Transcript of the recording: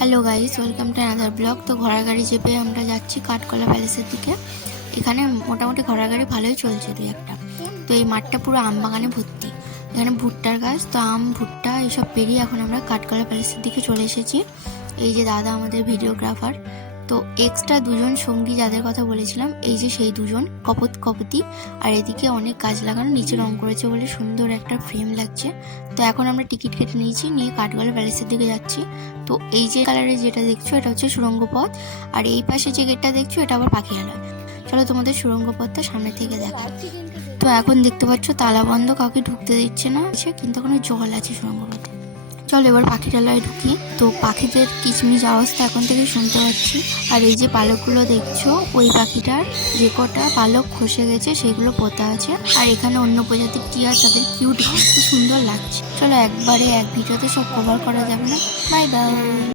Hello guys, welcome to another blog. তো ঘোড়ার গাড়ি চেপে আমরা যাচ্ছি কাঠকলা প্যালেসের দিকে। এখানে মোটামুটি ঘোড়ার গাড়ি ভালোই চলছে দুই একটা। তো এই মাঠটা পুরো আম বাগানে ভর্তি। এখানে ভুট্টার গাছ, তো আম ভুট্টা এসব পেরিয়ে এখন আমরা কাঠকলা প্যালেসের দিকে চলে এসেছি। এই যে দাদা আমাদের ভিডিওগ্রাফার। তো এক্সট্রা দুজন সঙ্গী যাদের কথা বলেছিলাম, এই যে সেই দুজন কপতি। আর এদিকে অনেক গাছ লাগানো, নিচে রং করেছে বলে সুন্দর একটা ফ্রেম লাগছে। তো এখন আমরা টিকিট কেটে নিয়েছি, নিয়ে কাঠগোলা প্যালেসের দিকে যাচ্ছি। তো এই যে কালারের যেটা দেখছো এটা হচ্ছে সুড়ঙ্গ পথ, আর এই পাশে যে গেটটা দেখছো এটা আবার পাখিরালয়। চলো তোমাদের সুড়ঙ্গ পথটা সামনে থেকে দেখাই। তো এখন দেখতে পাচ্ছ তালা বন্ধ, কাউকে ঢুকতে দিচ্ছে না, কিন্তু ওখানে জল আছে সুড়ঙ্গ পথে। চলো এবার পাখিরালয়ে ঢুকি। তো পাখিদের কিচমিচ আওয়াজটা এখন থেকে শুনতে পাচ্ছি। আর এই যে পালকগুলো দেখছো, ওই পাখিটার যে কটা পালক খসে গেছে সেগুলো পোতা আছে। আর এখানে অন্য প্রজাতির টিয়া, তাদের কিউট কি সুন্দর লাগছে। চলো একবারে এক ভিডিওতে সব কভার করা যাবে না। Bye bye.